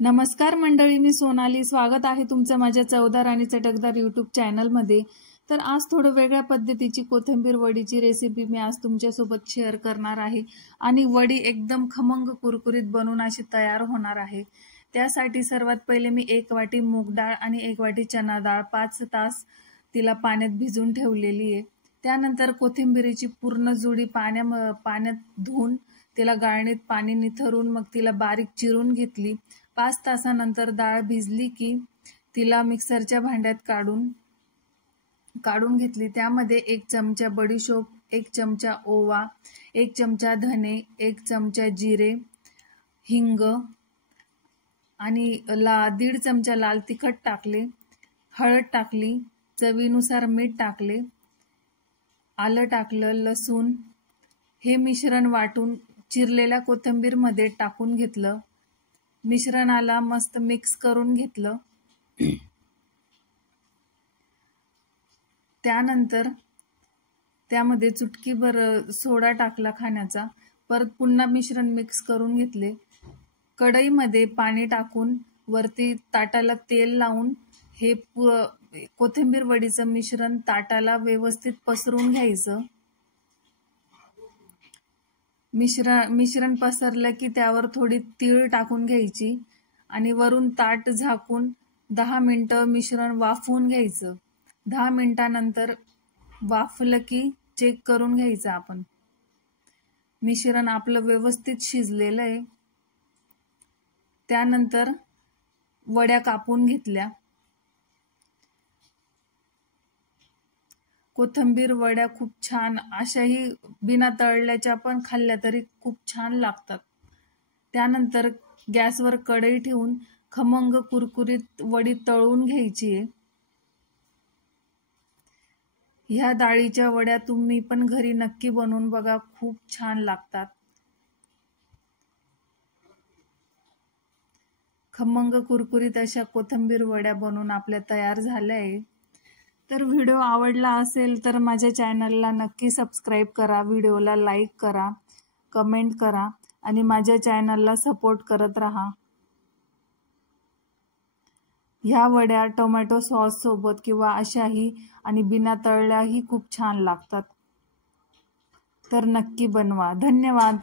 नमस्कार मंडळी, मी सोनाली. स्वागत आहे तुमचं माझ्या चवदार आणि चटकदार यूट्यूब चॅनलमध्ये. तर आज थोडं वेगळ्या पद्धतीची कोथिंबीर वडीची रेसिपी मी आज तुमच्यासोबत शेअर करणार आहे. आणि वडी एकदम खमंग कुरकुरीत बनून अशी तयार होणार आहे. त्यासाठी सर्वात पहिले मी 1 वाटी मूग डाळ आणि 1 वाटी चना डाळ 5 तास तिला पाण्यात भिजून ठेवलेली आहे. त्यानंतर कोथिंबीरीची पूर्ण जुडी पाण्यात धुवून तिला गाळणीत पाणी निथरून मग तिला बारीक चिरून घेतली. 5 तासानंतर डाळ भिजली की तिला मिक्सरच्या भांड्यात काढून घेतली. त्यामध्ये 1 चमचा बडीशोप, 1 चमचा ओवा, 1 चमचा धने, 1 चमचा जिरे, हिंग आणि 1.5 चमचा लाल तिखट टाकले, हळद टाकली, चवीनुसार मीठ टाकले, आलं टाकलं, लसूण. हे मिश्रण वाटून चिरलेल्या कोथिंबीरमध्ये टाकून घेतलं. मिश्रणाला मस्त मिक्स करून घेतलं. त्यानंतर त्यामध्ये चुटकीभर सोडा टाकला खाण्याचा. परत पुन्हा मिश्रण मिक्स करून घेतले. कढईमध्ये पाणी टाकून वरती ताटाला तेल लावून हे कोथिंबीर वडीचं मिश्रण ताटाला व्यवस्थित पसरून घ्यायचं. मिश्रण पसरलं की त्यावर थोडी तीळ टाकून घ्यायची आणि वरून ताट झाकून 10 मिनिटं मिश्रण वाफवून घ्यायचं. 10 मिनिटानंतर वाफलं की चेक करून घ्यायचं आपण. मिश्रण आपलं व्यवस्थित शिजलेलं आहे. त्यानंतर वड्या कापून घेतल्या. कोथिंबीर वड्या खूप छान, अशाही बिना तळल्याच्या पण खाल्ल्या तरी खूप छान लागतात. त्यानंतर गॅसवर कढई ठेवून खमंग कुरकुरीत वडी तळून घ्यायची आहे. ह्या डाळीच्या वड्या तुम्ही पण घरी नक्की बनवून बघा, खूप छान लागतात. खमंग कुरकुरीत अशा कोथिंबीर वड्या बनवून आपल्या तयार झाल्या आहे. तर व्हिडिओ आवडला असेल तर माझ्या चॅनलला नक्की सबस्क्राईब करा, व्हिडिओला लाईक करा, कमेंट करा आणि माझ्या चॅनलला सपोर्ट करत राहा. ह्या वड्या टोमॅटो सॉस सोबत किंवा अशाही आणि बिना तळल्याही खूप छान लागतात. तर नक्की बनवा. धन्यवाद.